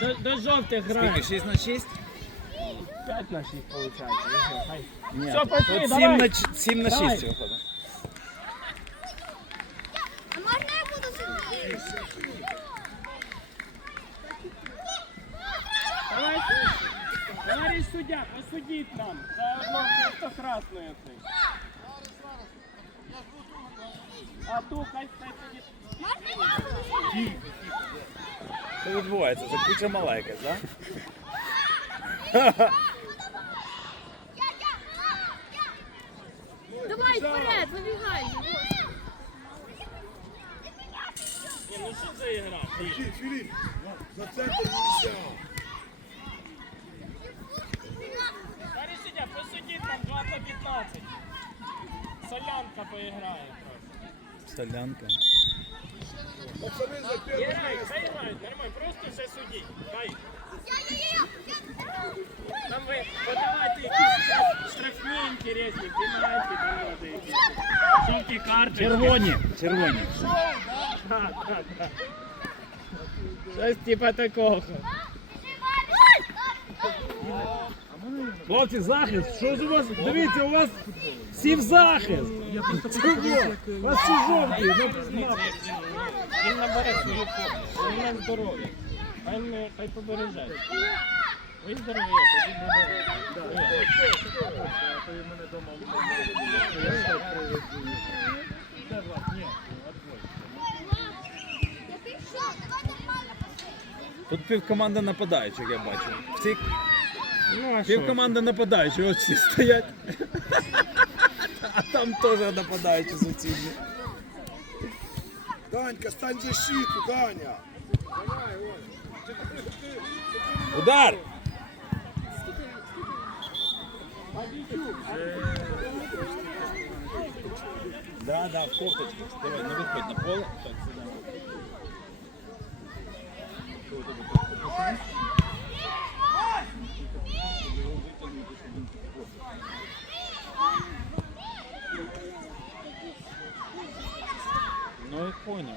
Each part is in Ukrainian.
До, до жовтих Скільки? грає. 6 на 6? 5 на 6 виходить. Хай. Ні, Все, пошли, тут давай. 7 на, ч- 7 на 6 Давай. виходить. А можна я буду сидіти? Давай, товарищ суддя, посудіть нам. Заодно просто красною цей. А ту хай хай тоді. Що відбувається? Це куча мала якась, так? Давай вперед, вибігай. Ну що за ігра? Филипп, за центр нельзя. Товарищ суддя, посудіть нам 2 15. Солянка поіграє просто. Солянка. Пацаны за нормально, просто все судіть. Хай. Там ви подавайте якісь штрафні інтересні, пенальті, там. Жовті карти. Червоні. Червоні. Так, так, так. Щось типа такого. Хлопці, захист, що ж у вас? Дивіться, у вас всі в захист. Чого? У вас всі жовті. Ну, Він набере свою форму, він не здоровий. Хай, не- хай побереже. Ви здорові, тоді буде. Тут півкоманда нападаючих, я бачу. Всі а півкоманда нападаючих, от всі стоять. А там теж нападаючі суцільні. Данька, стань в защиту, Даня. Удар! Да, да, в кофточку. Давай, не виходь на поле. Так, сюди. Ну и понял.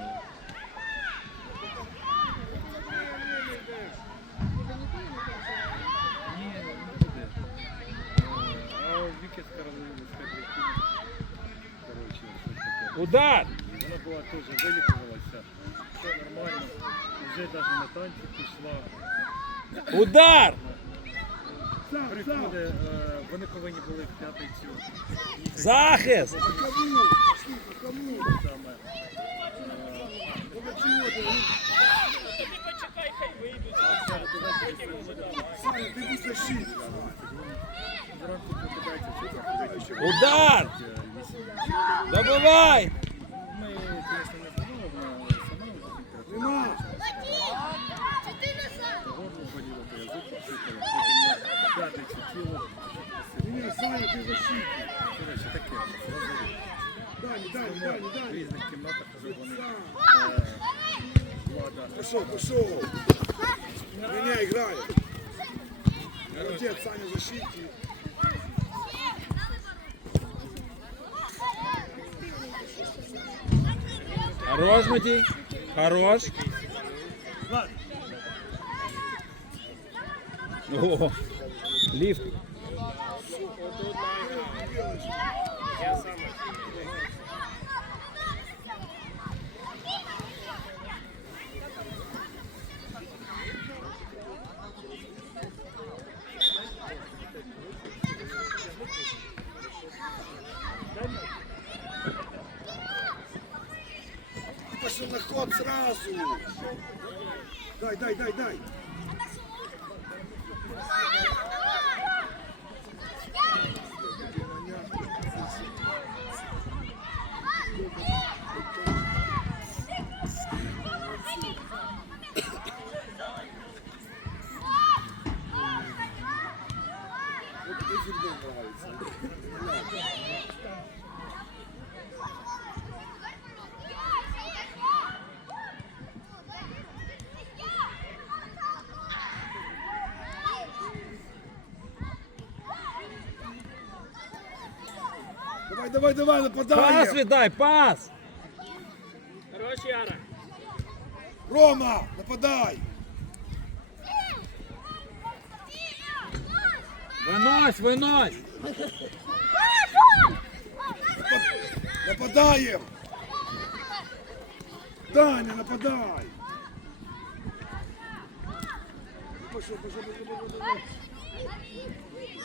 Удар! Вона була теж вилікувалася. Все нормально. Вже навіть на танці пішла. Удар! Приходить, е, вони повинні були в п'ятницю їхати Захист! Кому? Кому? Саме. Ну ты? Почекай, хай вийдуть. Саня, ты не защитник. Зранку прокидається вчора. Удар! Добивай! Ми, звісно, не знали, вона сама В Даня. різних кімнатах вже вони Сам. е, влада. Пошел, пошел. Меня играет. Молодец, Саня, защитник. Хорош, Матій. Хорош. О, ліфт. Сразу. Дай, дай, дай, дай. Давай, давай, давай, Пас нападай. віддай, пас! Хорош, Яра. Рома, нападай! Винось, винось! Нападаем! Даня, нападай!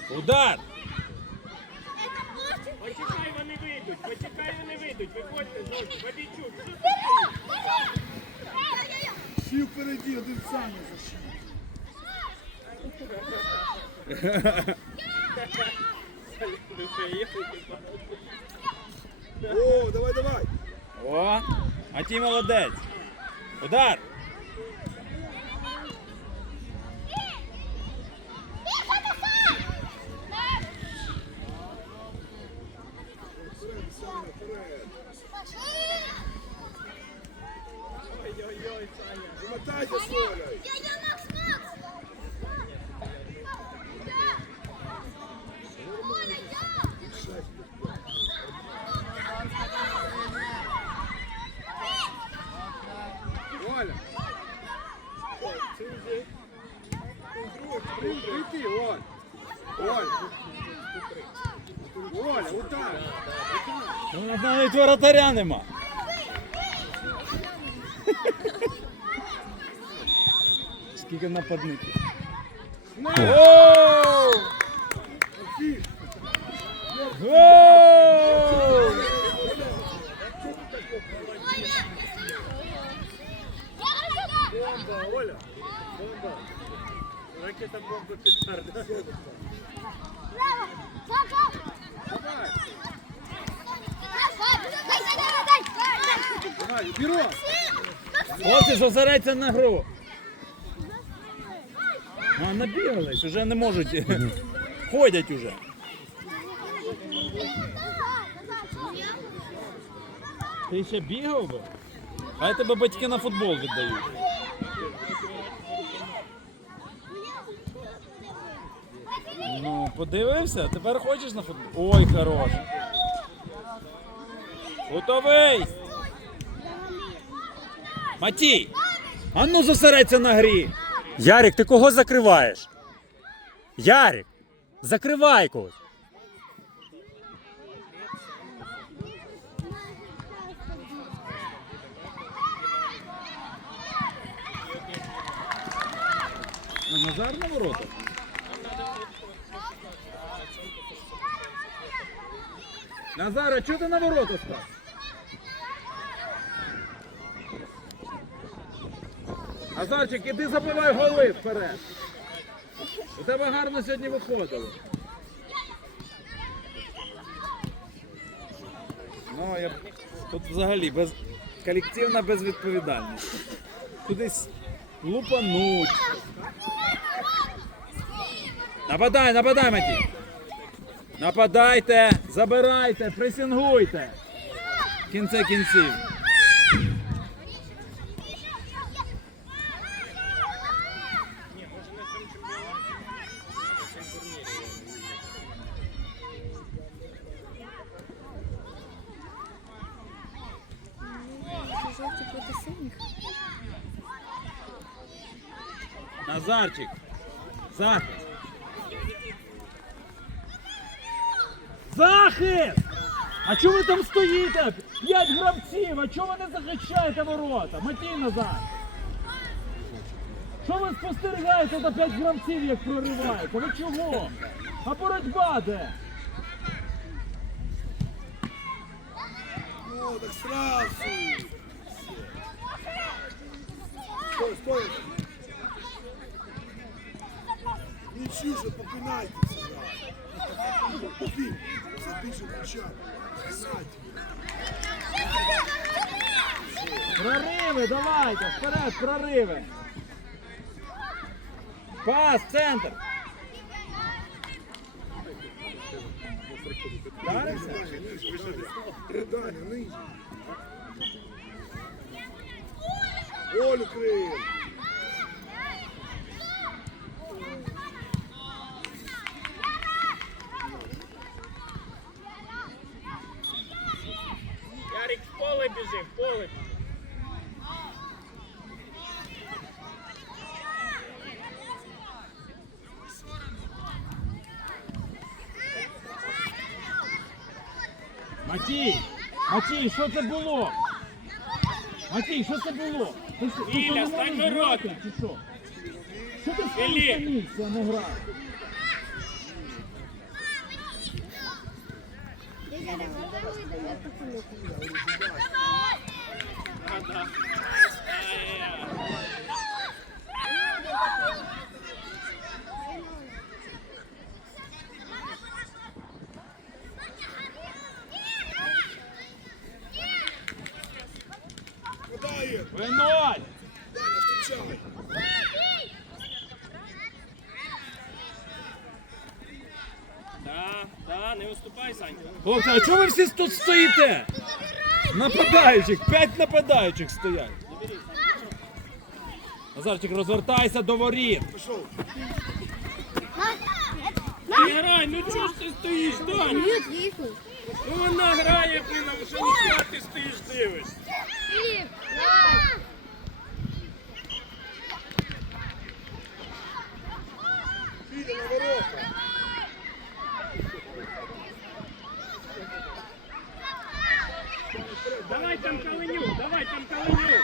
Удар! Почекай, вони вийдуть, почекай, вони вийдуть. Виходьте, жовті, Бабійчук. Всі впереді, один сам защит. О, давай, давай! О, а ті молодець. Удар! Замотайся, Соля! Оля! Прийти, Оль! Оль! Оля, удар! Ну, навіть воротаря нема. Скільки нападників. Гол! Гол! Оля, бомба. Ракета бомба петарда. Давай, вперед! Хлопці, зосередься на гру. А, набігались, уже не можуть. Ходять уже. Ти ще бігав би? Хай тебе батьки на футбол віддають. Ну, подивився, тепер хочеш на футбол? Ой, хорош. Готовий! Матій! А ну зосередься на грі! Ярик, ти кого закриваєш? Ярик, закривай когось. Назар на ворота. Назар, а чого ти на ворота став? Назарчик, іди забивай голи вперед. У тебе гарно сьогодні виходило. Ну, я тут взагалі без колективна безвідповідальність. Кудись лупануть. Нападай, нападай, Матій. Нападайте, забирайте, пресингуйте. В кінці кінців. Назарчик. Захист. Захист! А чого ви там стоїте? П'ять гравців, а чого ви не захищаєте ворота? Матій назад. Що ви спостерігаєте на п'ять гравців, як прориваєте? Ви чого? А боротьба де? Ну, так сразу! Стой, стой! Ничего же, попинайте сюда! Попи! Прориви, давайте, вперед, прориви. Пас, центр. Вдарився? Даня, ниже! Олю крив! біжи, в. Матій, Матій, що це було? Матій, що це було? Ти що, ти Ілля, стань ворота. чи що? Що ти сам не грав? Дядя, давай, давай, давай, давай, давай. Не уступай, Санька. Хлопці, а чого ви всі тут стоїте? Нападаючих, п'ять нападаючих стоять. Назарчик, розвертайся до воріт. Ти грай, ну чого ж ти стоїш, Дань? Ну вона грає, блін, а не ти стоїш дивишся. Філіп, давай. Філя на ворота. Давай там Калинюк, давай там Калинюк.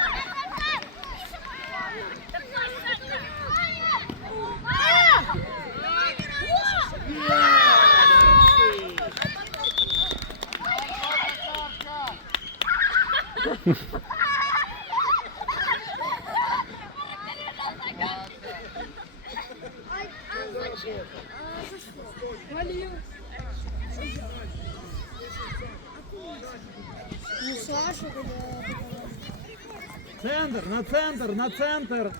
Ну, Центр, на центр, на центр. На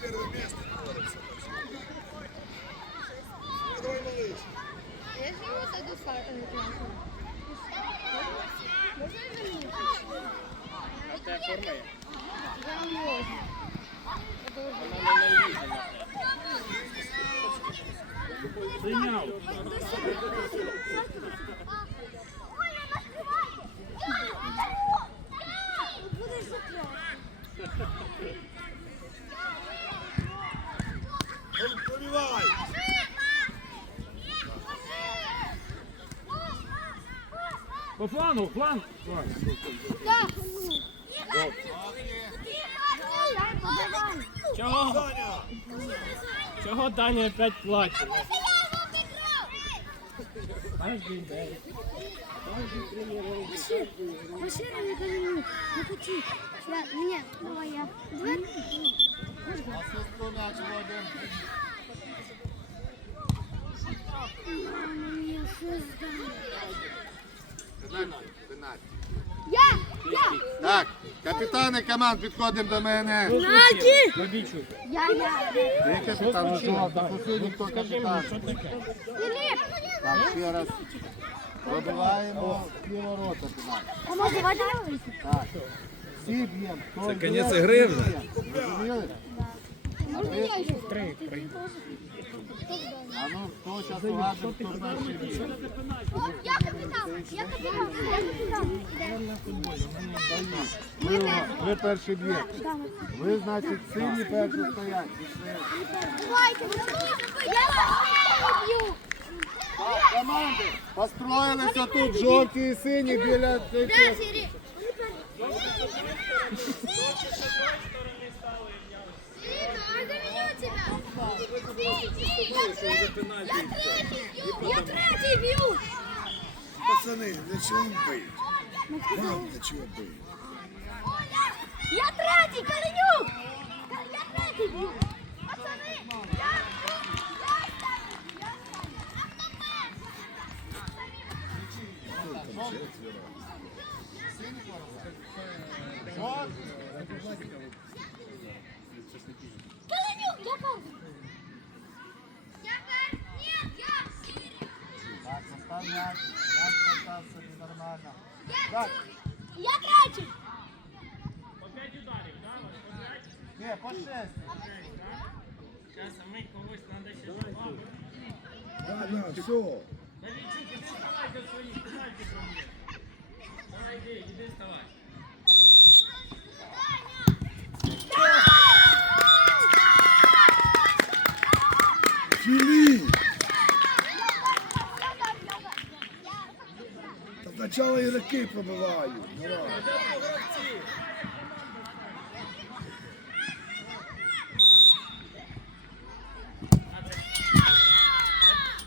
первое место борется. Давай, малыш. Я ж його саду класу. Можна замінити? А в тебе форма є? Я не можу. Вона не налізе на тебе. Прийняв. Будеш закривати. Пробивай. По флангу, фланг. Чого? Чого Даня опять плаче? Машина, машина не говорю. Не хочу. Я, ні, давай я. Давай. Мама, мені Я, я, Так, капітани команд, підходимо до мене. Наді! Бабічук, Я, я. Ти капітан, ну що, посудні, хто капітан. Філіп! Так, ще раз. Пробиваємо дві ворота. А може давай дивитися? Так. Всі б'ємо. Це кінець всі ігри б'ємо. Зрозуміли? А ну, хто зараз угадує, хто перший б'є. Я капітан, я капітан, я капітан. Ви, перший б'єте. Ви, значить, сині перші стоять. Давайте, я вас б'ю. Команди, построїлися тут жовті і сині біля цих. Де Я третій б'ю! Пацаны, для чего бить? Вам для чего бить? Я третій, Калинюк! Я третій б'ю! Пацани! Я... Калинюк, я перший! Я перший! Ні, я! Так, постав м'яч. М'яч постав собі нормально. Так, Я трачу. По 5 ударів, п'ять? ні, по 6. Зараз, ми когось треба ще забавити. Да, да, все. Давідчук, іди вставай до своїх, пенальті проб'є. Давай, іди, іди вставай. Спочатку ігроки пробивають. Давай.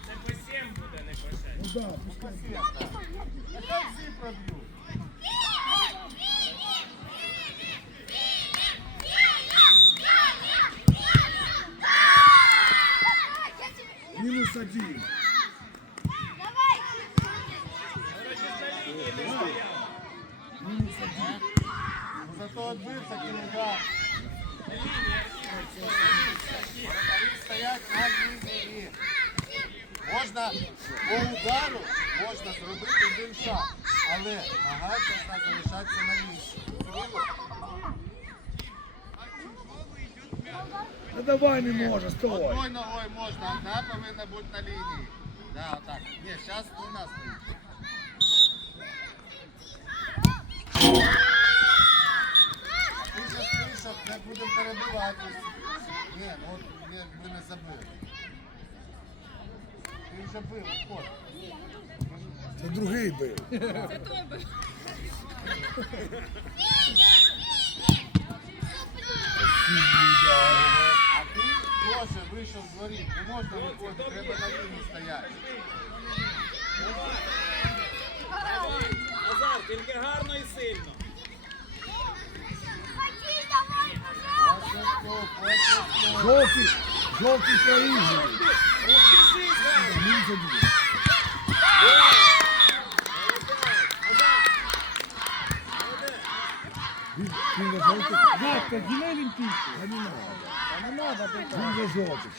Це по 7 буде, не по 6. Ну да, пускай. Минус один. Зато отбився кінга. Стоять на лінії. Можна по удару можна зробити один шаг, але нога повинна залишатися на місці. Ну давай не може, стой. Одною ногою можна, одна повинна бути на лінії. Да, отак. Ні, зараз у нас стоїть. Не будемо перебиватись. Ні, ну от ви не забили. Ти вже бив, ход. Це другий бив. А ти теж вийшов з воріт. Не можна виходити, треба на лінії стояти. Назар, тільки гарно і сильно. Ось ось тут, ось ось тут. Жовтий. Він, він же. Завтра, діли олімпійську. А не надо. А не надо. Він же жовтий.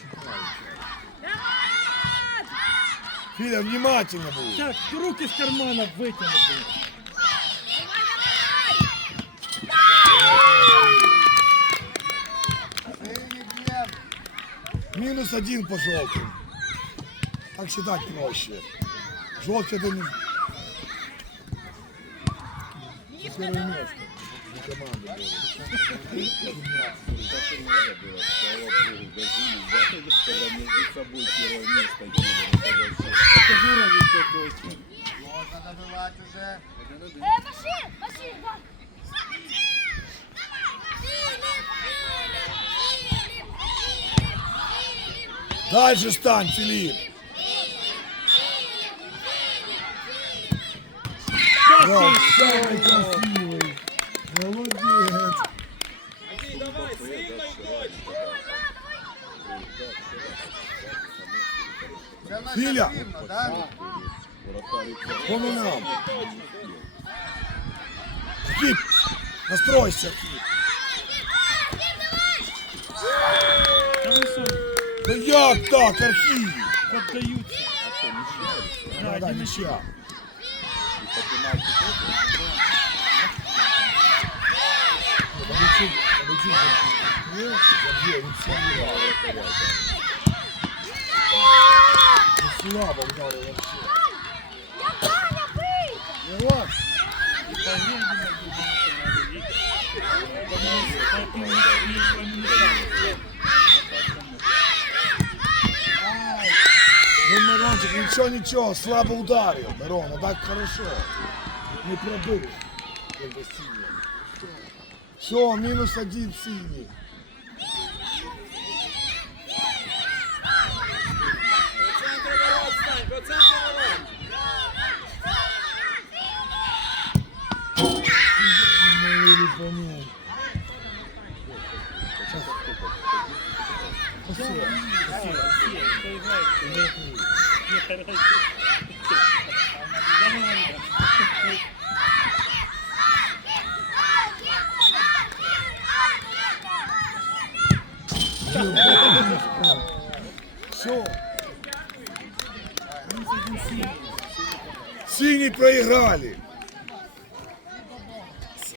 Филя, внимательно будь. Так, руки з кармана витягнути. Минус один по желтым. Так считать проще. Желтый это не... Это первое место. для команды было. Можна добивати вже. Э, Башир, Башир, да. Дальше стань, Филипп. Да, красивый. Молодец. Давай, сильно рівно, так? По нам. Кип, настройся, Кип. Ну як так, архів? Поддаються. Да, да, нічия. Подучи, подучи. Ні, заб'є, він слабо. Ну, Слабо вдарив вообще. Я Таня, бий! Давай. Ну, Мирончик, нічого, нічого, слабо ударив. Мирон, а так хорошо. Не пробив. Якби сильно. Все, мінус один синій. По центру ворот Все. Синий проиграли.